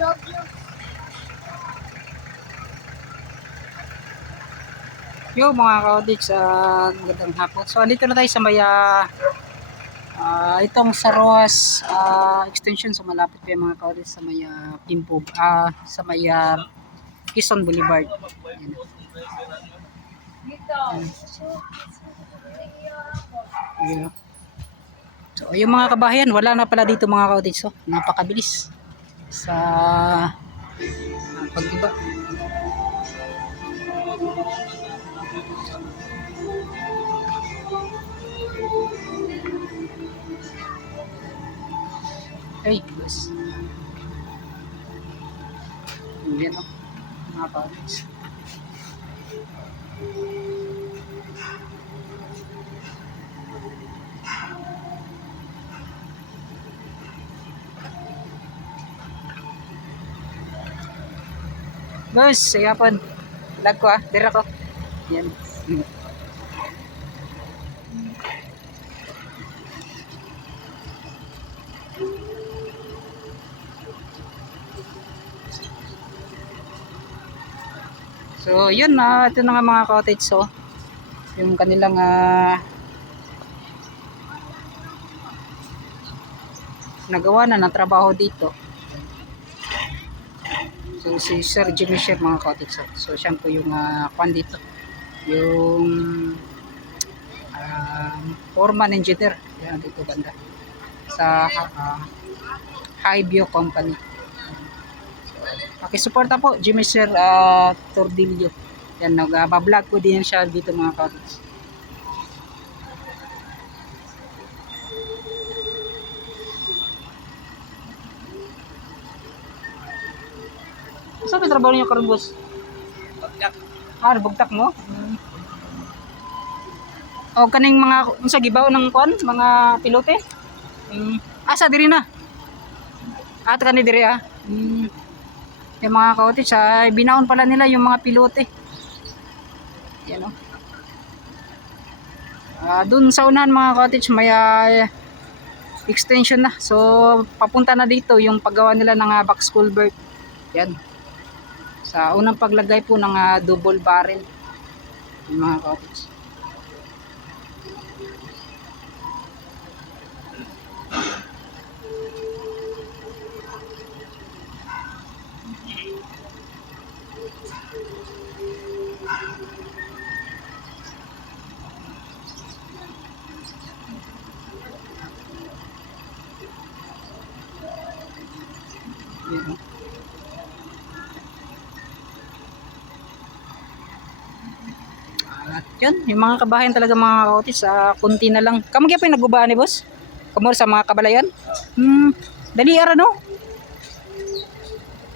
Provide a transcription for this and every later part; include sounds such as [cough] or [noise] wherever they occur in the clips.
Love you. Yo mga kaudits, uh, magandang hapon. So andito na tayo sa may ah, ah, itong Saroas ah, extension so malapit pa yung mga kaudits sa may uh, Pimpog, ah, sa may ah, Quezon Boulevard. Ayan. Ayan. Ayan. So yung mga kabahayan, wala na pala dito mga kaudits. So, napakabilis sa pag-iba. Ay, yes. Yan o. Mga kaudits. Guys, sayapon. Lag ko ah, dira ko. Yan. So, yun na. ito na nga mga cottage so. Yung kanilang ah, nagawa na ng trabaho dito. So, si Sir Jimmy Sher mga cottage so. So, siya po yung uh, kwan dito. Yung um, foreman engineer. Yan dito banda. Sa uh, High View Company. Pakisuporta po, Jimmy Sir uh, Tordillo. Yan, nag-vlog ko din siya dito mga kapatid. May trabaho niyo karon boss? Pagdak. Ah, bugtak mo? O kaning mga unsa gibaw ng kon, mga pilote? Mm. Asa diri na? At kani diri ah. Mm. Yung mga kauti sa binaon pala nila yung mga pilote. Yan o. Ah, dun sa unahan mga cottage may ah, extension na. So papunta na dito yung paggawa nila ng uh, box culvert. Yan. Sa unang paglagay po ng ah, double barrel. Mga cottage. Yun, yung mga kabahayan talaga mga kautis, sa kunti na lang. Kamagya po yung nagubaan ni boss? Kamor sa mga kabalayan? Hmm, dali ara no?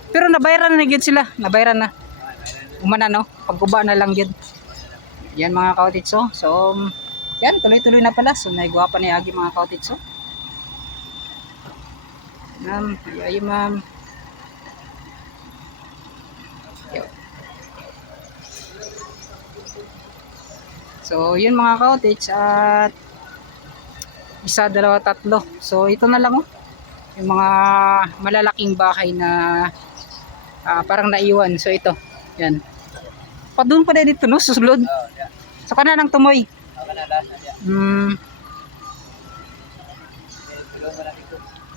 Pero nabayaran na gyud sila, nabayaran na. Umana no, pagguba na lang gyud. Yan mga kautitso. So, yan, tuloy-tuloy na pala. So, naigwapa ni Agi mga kautitso. Ma'am, ay, ay, ma'am. So, yun mga cottage at isa, dalawa, tatlo. So, ito na lang oh. Yung mga malalaking bahay na ah, parang naiwan. So, ito. Yan. Pa doon pa dito no, susulod. Oh, ya. Sa kanan ng tumoy. Na siya. Hmm.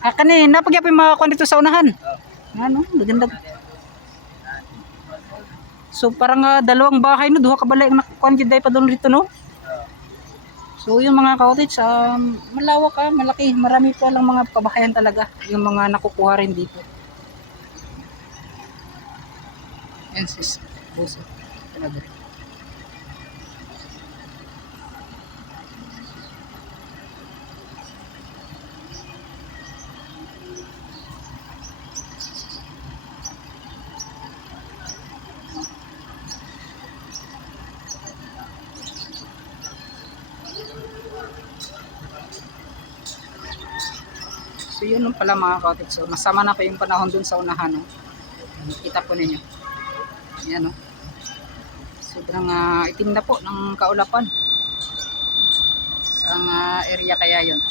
Ah, kanin, napagya pa yung mga kwan dito sa unahan. Oh. Ano, maganda. So parang ah, dalawang bahay no, duha ka balay ang nakukuan pa doon rito no. So yung mga cottage, um, malawak ka, malaki, marami pa lang mga kabahayan talaga yung mga nakukuha rin dito. Yan sis, puso. Talaga. pala mga cottage. So, masama na pa yung panahon dun sa unahan. No? Kita po ninyo. Ayan o. No? Sobrang uh, itim na po ng kaulapan. Sa uh, area kaya yun.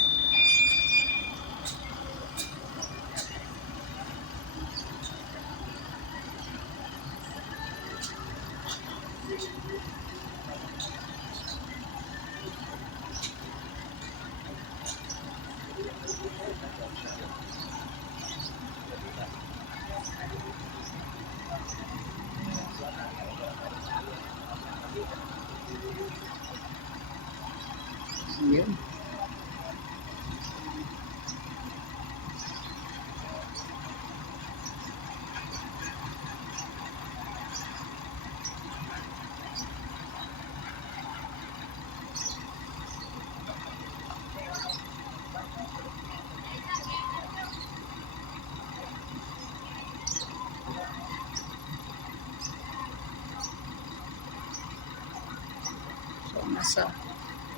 Nasa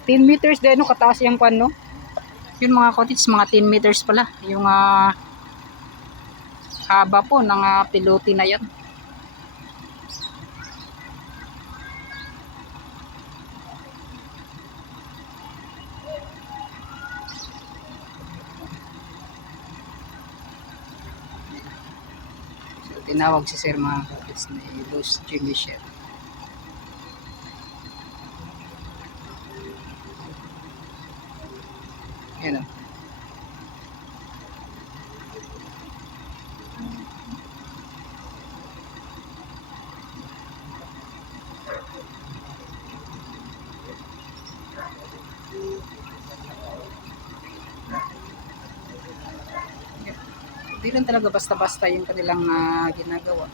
10 meters din, no? Kataas yung kwan, no? Yun mga cottage, mga 10 meters pala. Yung ah, haba po ng ah, pilote na yan. So, tinawag si Sir mga cottage ni Luz G. Michelle. Hindi lang talaga basta-basta yung kanilang ah, ginagawa.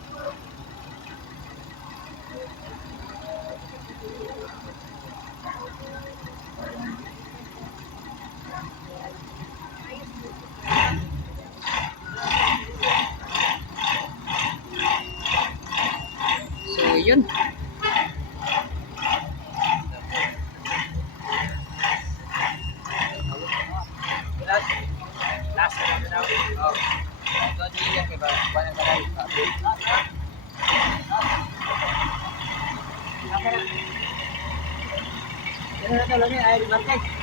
So, yun. Last. Last na lang Oh. Ito lang. Ano na talo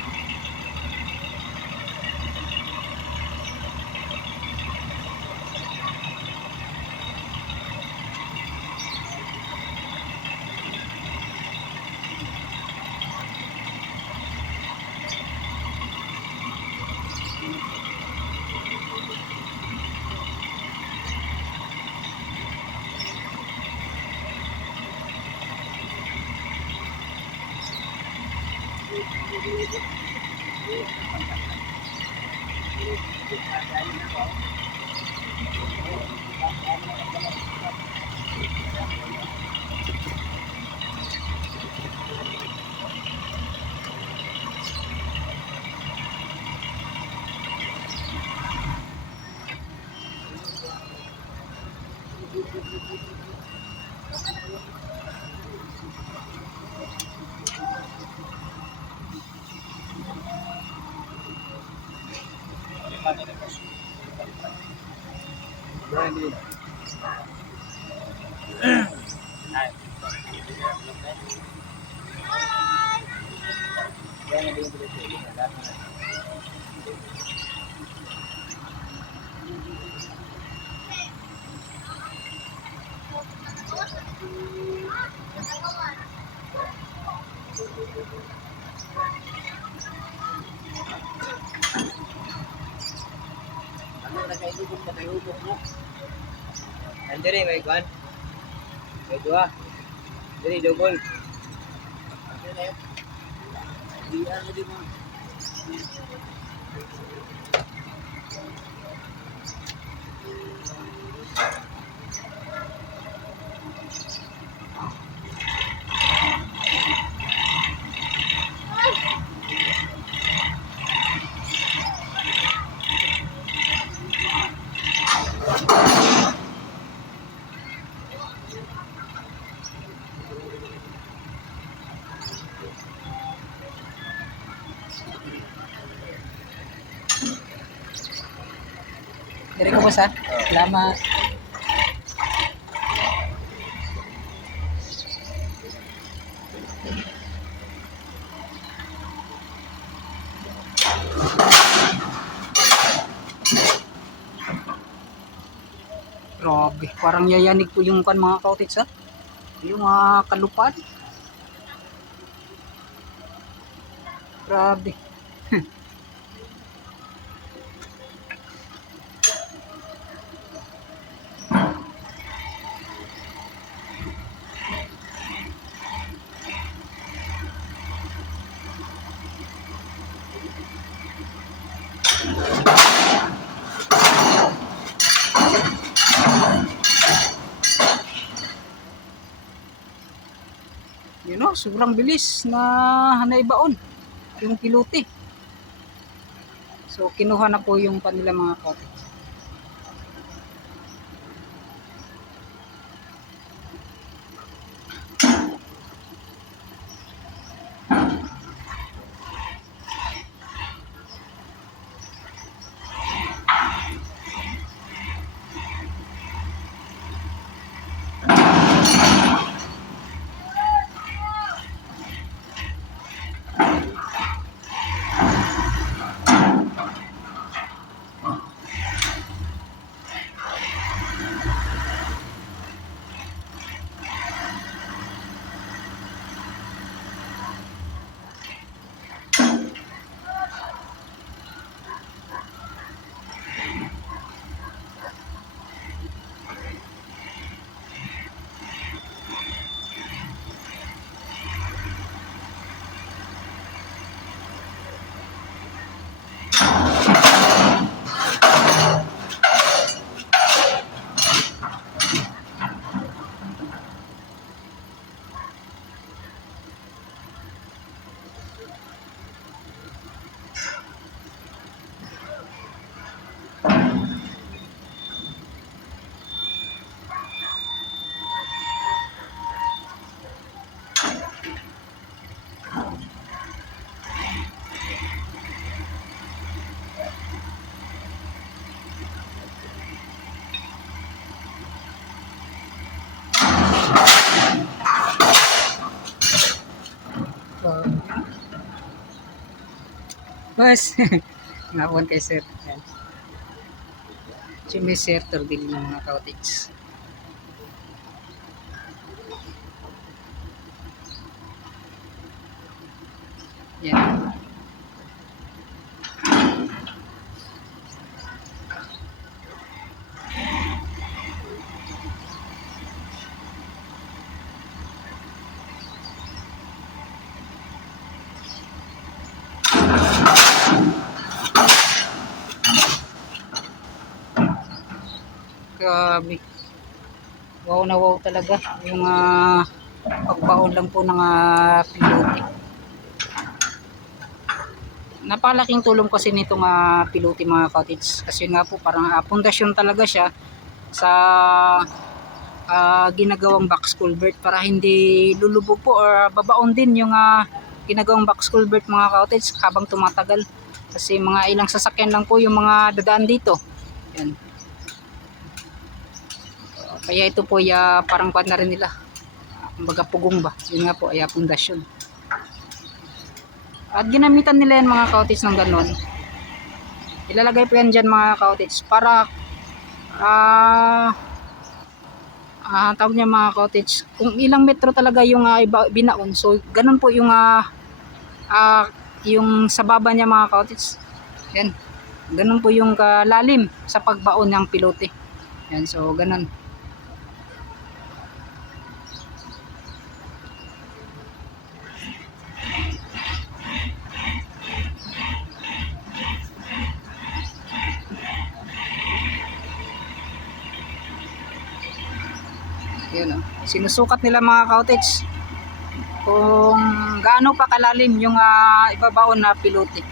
ni ay Andire may kwan. May dua. Diri double. Ano na yun? Di ano di mo. Boss ha. Salamat. Grabe, parang yayanig po yung kan mga kautits ha. Yung mga kalupad. Grabe. [laughs] sobrang bilis na naibaon yung pilote. So, kinuha na po yung kanila mga cottage. Boss. [laughs] Ngawan kay sir. Yan. Si Miss Sir Tordil ng mga cottage. Yan. Grabe. Wow na wow talaga. Yung ah, pagbaon lang po ng uh, pilote. Napakalaking tulong kasi nitong uh, pilote mga cottage. Kasi nga po parang uh, pundasyon talaga siya sa ah, ginagawang box culvert para hindi lulubog po or babaon din yung ah, ginagawang box culvert mga cottage habang tumatagal. Kasi mga ilang sasakyan lang po yung mga dadaan dito. Yan. Kaya ito po ay ah, parang kwan na rin nila. Kumbaga pugong ba? Yun nga po ay ah, pundasyon. At ginamitan nila yan mga cottage ng ganon. Ilalagay po yan dyan mga cottage para ah ah tawag niya mga cottage kung ilang metro talaga yung ah, iba, binaon so ganun po yung ah ah, yung sa baba niya mga cottage yan ganun po yung kalalim sa pagbaon ng pilote yan so ganun Sinusukat nila mga cottage kung gaano pa kalalim yung ah, ibabaon na pilote.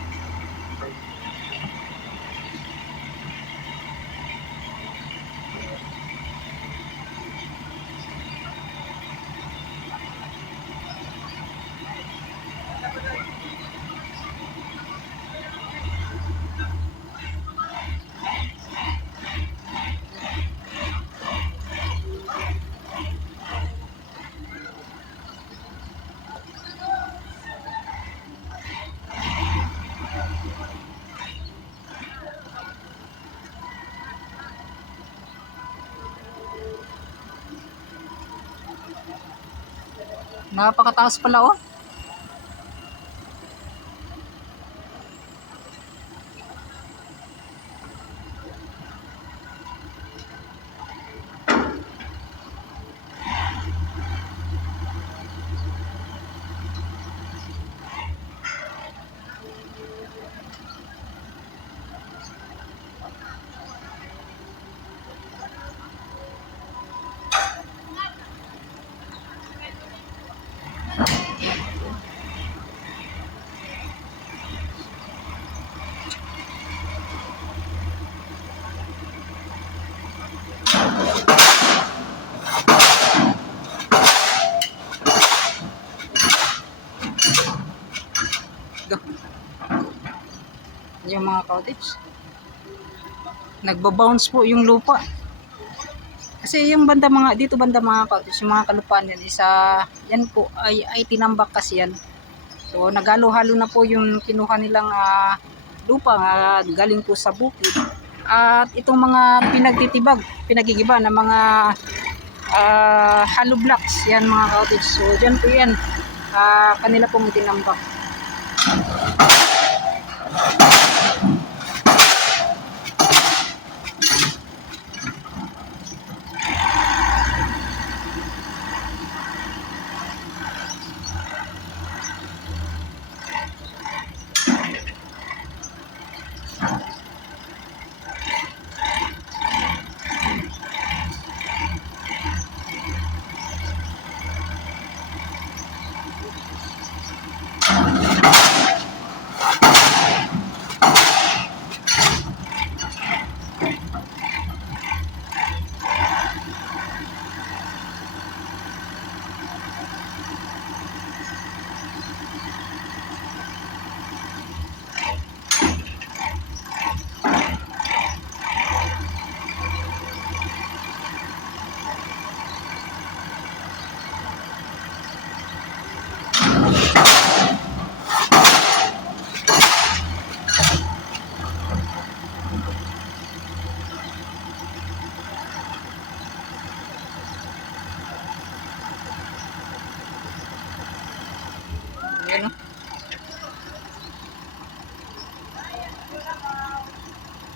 Napakataas pala oh. Yung mga cottage. Nagbabounce po yung lupa. Kasi yung banda mga, dito banda mga cottage, yung mga kalupaan yan, isa, yan po, ay, ay tinambak kasi yan. So, nagalo-halo na po yung kinuha nilang ah, lupa ah, galing po sa bukid. At itong mga pinagtitibag, pinagigiba ng mga ah, hollow blocks, yan mga cottage. So, dyan po yan, ah, kanila pong itinambak. nada.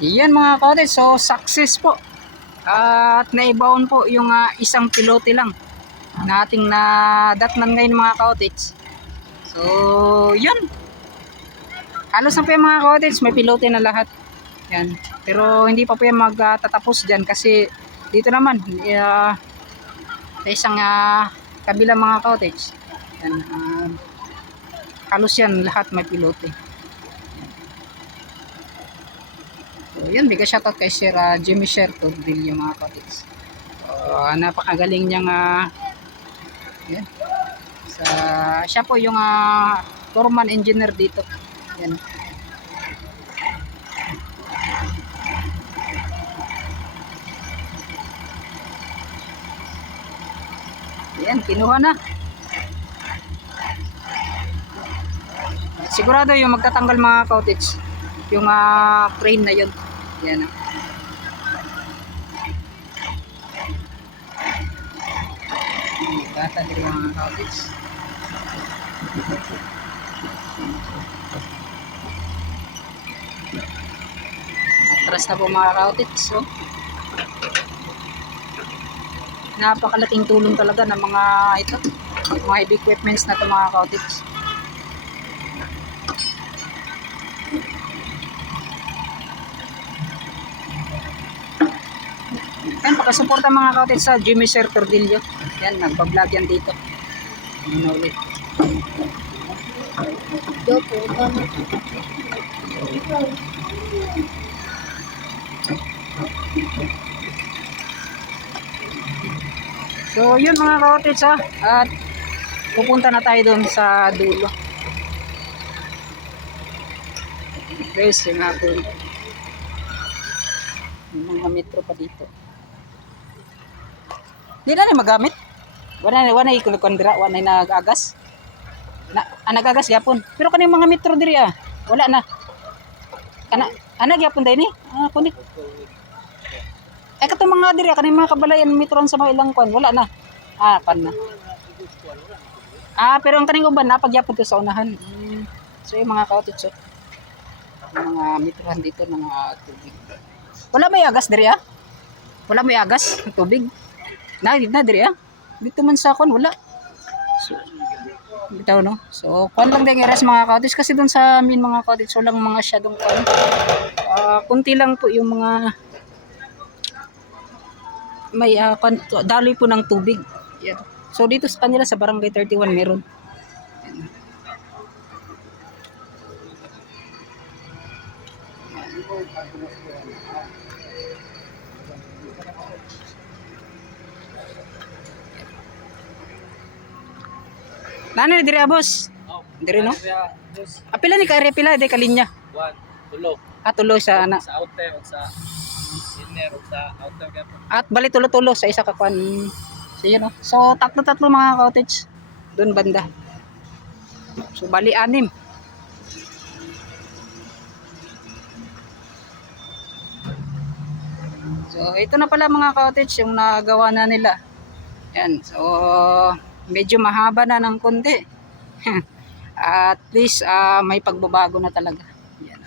Yan mga cottage, so success po. At naibaon po yung ah, isang pilote lang na ating na datnan ngayon mga cottage. So, yun. Halos na po yung mga cottage, may pilote na lahat. Yan. Pero hindi pa po yan magtatapos dyan kasi dito naman, uh, sa isang ah, kabilang mga cottage. Yan. ah, halos yan, lahat may pilote. Yun, bigay shoutout kay Sir ah, Jimmy din yung mga. So, ah, napakagaling niyang ah, yan. Sa, siya po yung ah, foreman engineer dito. Yan. Yan, kinuha na. Sigurado yung magtatanggal mga cottage. Yung ah, crane na yun. Yan. ah. Gata din mga cottage. Atras na po mga cottage. So, napakalaking tulong talaga ng mga ito mga heavy equipments na ito mga cottage yan pakasuporta mga cottage sa Jimmy Sir Cordillo yan nagbablog yan dito na ulit So, yun mga cottage ha. At pupunta na tayo doon sa dulo. Guys, yung hapon. May mga metro pa dito. Di na na magamit. Wala na, wala na ikunukondra, wala na nagagas. Na, ah, nagagas yapon. Pero kanang mga metro diri ah. Wala na. Kana, ana gyapon dai ni? Ah, kunik. Eh kato mga diri kanang mga kabalayan metron sa mga ilang kwan, wala na. Ah, pan na. Ah, pero ang kaning uban napagyapon to sa unahan. Mm. So yung mga. Yung mga metrohan dito mga tubig. Wala may agas diri ah. Wala may agas, tubig. Na, na diri ah. Dito man sa kon wala. So, bitaw no. So, kwan lang din iras mga cottage kasi doon sa amin mga cottage walang mga shadow kwan. Ah, kunti lang po yung mga may uh, daloy po ng tubig. Yan. So dito sa kanila sa Barangay 31 meron. Yan. Nano ni dire ah, boss? Dire no? Apila ni ka area pila de kalinya. One, tulo. Ah tuloy sa ana. Sa outer, o sa inner, o sa outer gapon. At bali tulo-tulo sa isa ka kwan. So yun oh. So tatlo-tatlo mga cottage doon banda. So bali anim. So ito na pala mga cottage yung nagawa na nila. Yan. So medyo mahaba na ng konti. [laughs] At least ah, may pagbabago na talaga. Yan.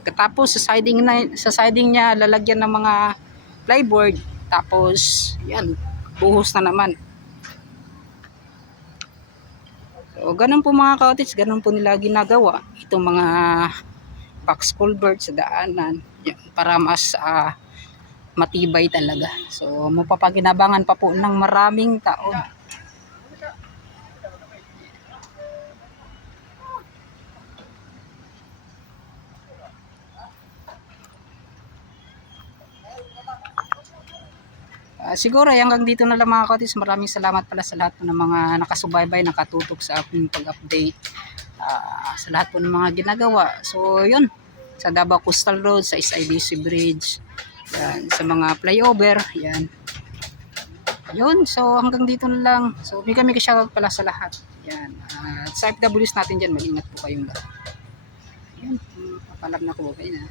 Pagkatapos sa siding na sa siding niya lalagyan ng mga plyboard tapos yan buhos na naman. So ganun po mga cottage, ganun po nila ginagawa itong mga box culvert sa daanan yan, para mas ah, matibay talaga. So mapapaginabangan pa po ng maraming taon. Ah, siguro ay hanggang dito na lang mga kotis. Maraming salamat pala sa lahat po ng mga nakasubaybay, nakatutok sa aking pag-update. Ah, sa lahat po ng mga ginagawa. So, yun. Sa Davao Coastal Road, sa SIBC Bridge, yan, sa mga flyover, yan. Yun, so hanggang dito na lang. So, may kami shoutout pala sa lahat. Yan. At sa FWs natin dyan, mag-ingat po kayong lahat. Yan, papalam na ko. Okay na.